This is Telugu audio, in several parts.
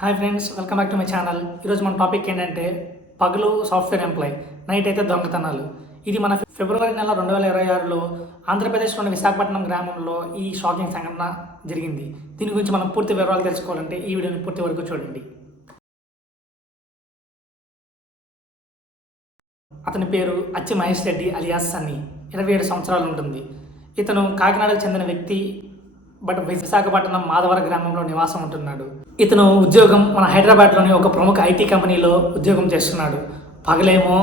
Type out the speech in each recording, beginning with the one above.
Hi friends, welcome back to my channel. ఈరోజు మన టాపిక్ ఏంటంటే పగలు సాఫ్ట్వేర్ ఎంప్లాయ్, నైట్ అయితే దొంగతనాలు. ఇది మన ఫిబ్రవరి నెల 2026లో ఆంధ్రప్రదేశ్లోని విశాఖపట్నం గ్రామంలో ఈ షాకింగ్ సంఘటన జరిగింది. దీని గురించి మనం పూర్తి వివరాలు తెలుసుకోవాలంటే ఈ వీడియోని పూర్తి వరకు చూడండి. అతని పేరు అచ్చి మహేష్ రెడ్డి అలియాస్ సన్నీ. 27 సంవత్సరాలు ఉంటుంది. ఇతను కాకినాడకు చెందిన వ్యక్తి. బట్ విశాఖపట్నం మాధవర గ్రామంలో నివాసం ఉంటున్నాడు. ఇతను ఉద్యోగం మన హైదరాబాద్లోని ఒక ప్రముఖ ఐటీ కంపెనీలో ఉద్యోగం చేస్తున్నాడు. పగలేమో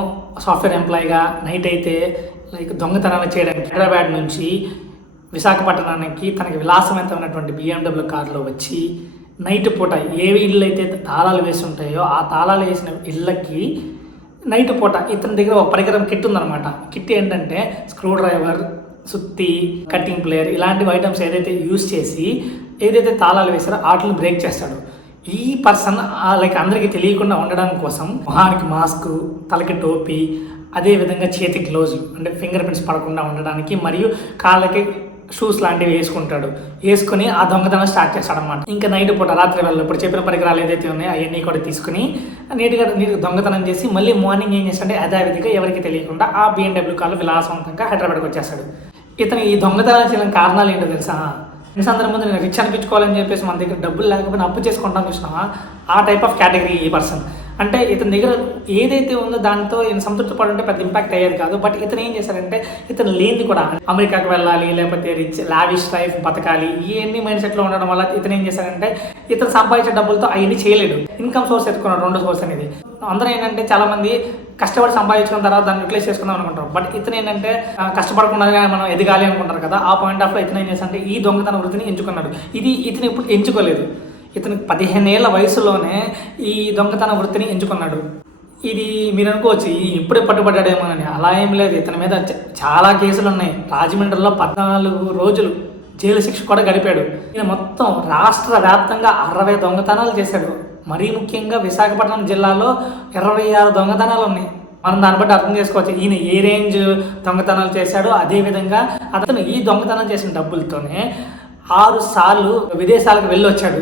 సాఫ్ట్వేర్ ఎంప్లాయీగా, నైట్ అయితే దొంగతనాలు చేయడానికి హైదరాబాద్ నుంచి విశాఖపట్నానికి తనకి విలాసవంతమైనటువంటి BMW కారులో వచ్చి నైట్ పూట ఏ ఇళ్ళు అయితే తాళాలు వేసి ఉంటాయో ఆ తాళాలు వేసిన ఇళ్ళకి నైట్ పూట ఇతని దగ్గర ఒక పరికరం కిట్ ఉందన్నమాట. కిట్ ఏంటంటే స్క్రూ డ్రైవర్, సుత్తి, కట్టింగ్ ప్లేయర్ ఇలాంటి ఐటమ్స్ ఏదైతే యూజ్ చేసి ఏదైతే తాళాలు వేసారో వాటిని బ్రేక్ చేస్తాడు. ఈ పర్సన్ అందరికీ తెలియకుండా ఉండడం కోసం మొహానికి మాస్క్, తలకి టోపీ, అదేవిధంగా చేతి గ్లోవ్స్ అంటే ఫింగర్ ప్రింట్స్ పడకుండా ఉండడానికి, మరియు కాళ్ళకి షూస్ లాంటివి వేసుకుంటాడు. వేసుకుని ఆ దొంగతనం స్టార్ట్ చేస్తాడనమాట. ఇంకా నైట్ పూట రాత్రి వేళ ఇప్పుడు చెప్పిన పరికరాలు ఏదైతే ఉన్నాయో అవన్నీ కూడా తీసుకుని నీట్గా దొంగతనం చేసి మళ్ళీ మార్నింగ్ ఏం చేస్తాడంటే యథావిధిగా ఎవరికి తెలియకుండా ఆ BMW కార్లో విలాసవంతంగా హైదరాబాద్కి వచ్చేస్తాడు. ఇతను ఈ దొంగతనాలు చేయడం కారణాలు ఏంటో తెలుసా? ఫ్రెండ్స్ అందరి ముందు నేను రిచ్ అనిపించుకోవాలని చెప్పేసి మన దగ్గర డబ్బులు లేకపోయినా అప్పు చేసుకుంటాను చూసినావా, ఆ టైప్ ఆఫ్ కేటగిరీ ఈ పర్సన్. అంటే ఇతని దగ్గర ఏదైతే ఉందో దాంతో ఈయన సంతృప్తి పడుంటే పెద్ద ఇంపాక్ట్ అయ్యేది కాదు. బట్ ఇతను ఏం చేశారంటే ఇతను లేనిది కూడా అమెరికాకి వెళ్ళాలి, లేకపోతే రిచ్ లావిష్ లైఫ్ బతకాలి, ఇవన్నీ మైండ్ సెట్లో ఉండడం వల్ల ఇతను ఏం చేశారంటే ఇతను సంపాదించే డబ్బులతో అవన్నీ చేయలేడు. ఇన్కమ్ సోర్స్ ఎత్తుకున్నాడు, 2 సోర్స్ అనేది. అందరూ ఏంటంటే చాలా మంది కష్టపడి సంపాదించుకున్న తర్వాత దాన్ని యూటిలైజ్ చేసుకుందాం అనుకుంటారు. బట్ ఇతను ఏంటంటే కష్టపడకుండా మనం ఎదగాలి అనుకుంటారు కదా, ఆ పాయింట్ ఆఫ్లో ఇతను ఏం చేశారంటే ఈ దొంగతన వృత్తిని ఎంచుకున్నాడు. ఇతను ఇప్పుడు ఎంచుకోలేదు. ఇతను 15 ఏళ్ల వయసులోనే ఈ దొంగతన వృత్తిని ఎంచుకున్నాడు. ఇది మీరు అనుకోవచ్చు ఇప్పుడే పట్టుబడ్డాడేమోనని. అలా ఏం లేదు. ఇతని మీద చాలా కేసులు ఉన్నాయి. రాజమండ్రిలో 14 రోజులు జైలు శిక్ష కూడా గడిపాడు. ఈయన మొత్తం రాష్ట్ర వ్యాప్తంగా 60 దొంగతనాలు చేశాడు. మరీ ముఖ్యంగా విశాఖపట్నం జిల్లాలో 26 దొంగతనాలు ఉన్నాయి. మనం దాన్ని బట్టి అర్థం చేసుకోవచ్చు ఈయన ఏ రేంజ్ దొంగతనాలు చేశాడో. అదేవిధంగా అతను ఈ దొంగతనం చేసిన డబ్బులతోనే 6 సార్లు విదేశాలకు వెళ్ళొచ్చాడు.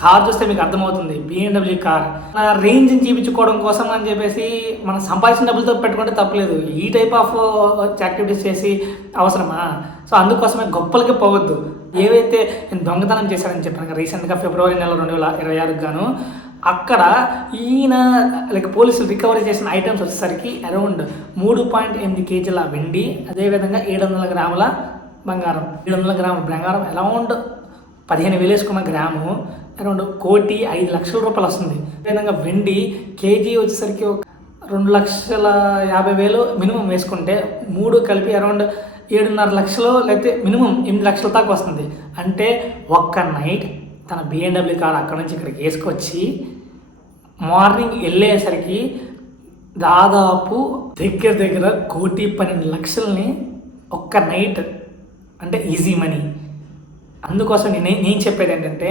కార్ చూస్తే మీకు అర్థమవుతుంది, BMW కార్. మన రేంజ్ని చూపించుకోవడం కోసం అని చెప్పేసి మనం సంపాదించిన డబ్బులతో పెట్టుకుంటే తప్పలేదు. ఈ టైప్ ఆఫ్ యాక్టివిటీస్ చేసి అవసరమా? సో అందుకోసమే గొప్పలకి పోవద్దు. ఏవైతే నేను దొంగతనం చేశాడని చెప్పాను రీసెంట్గా ఫిబ్రవరి నెల 2026 గాను, అక్కడ ఈయన పోలీసులు రికవరీ చేసిన ఐటమ్స్ వచ్చేసరికి అరౌండ్ 3.8 కేజీల వెండి, అదేవిధంగా 700 గ్రాముల బంగారం. 700 గ్రాముల బంగారం అరౌండ్ 15,000 వేసుకున్న గ్రాము అరౌండ్ 1,05,00,000 వస్తుంది. అదేవిధంగా వెండి కేజీ వచ్చేసరికి 2,50,000 మినిమం వేసుకుంటే 3 కలిపి అరౌండ్ 7.5 లక్షలు, లేకపోతే మినిమం 8 లక్షల దాకా వస్తుంది. అంటే ఒక్క నైట్ తన BMW కార్ అక్కడ నుంచి ఇక్కడికి వేసుకొచ్చి మార్నింగ్ వెళ్ళేసరికి దాదాపు దగ్గర 1,12,00,000 ఒక్క నైట్. అంటే ఈజీ మనీ. అందుకోసం నేను చెప్పేది ఏంటంటే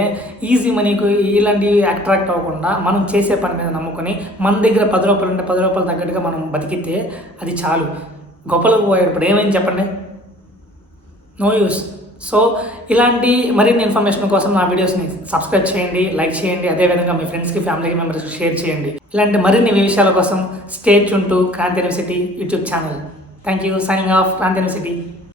ఈజీ మనీకు ఇలాంటివి అట్రాక్ట్ అవ్వకుండా మనం చేసే పని మీద నమ్ముకొని మన దగ్గర 10 రూపాయలు ఉంటే 10 రూపాయలు తగ్గట్టుగా మనం బతికితే అది చాలు. గొప్పలకు పోయేటప్పుడు ఏమైంది చెప్పండి? No use. సో ఇలాంటి మరిన్ని ఇన్ఫర్మేషన్ కోసం నా వీడియోస్ని సబ్స్క్రైబ్ చేయండి, లైక్ చేయండి, అదేవిధంగా మీ ఫ్రెండ్స్కి, ఫ్యామిలీ మెంబర్స్కి షేర్ చేయండి. ఇలాంటి మరిన్ని విషయాల కోసం stay tune to Kranthi university YouTube channel. Thank you. Signing off, Kranthi university.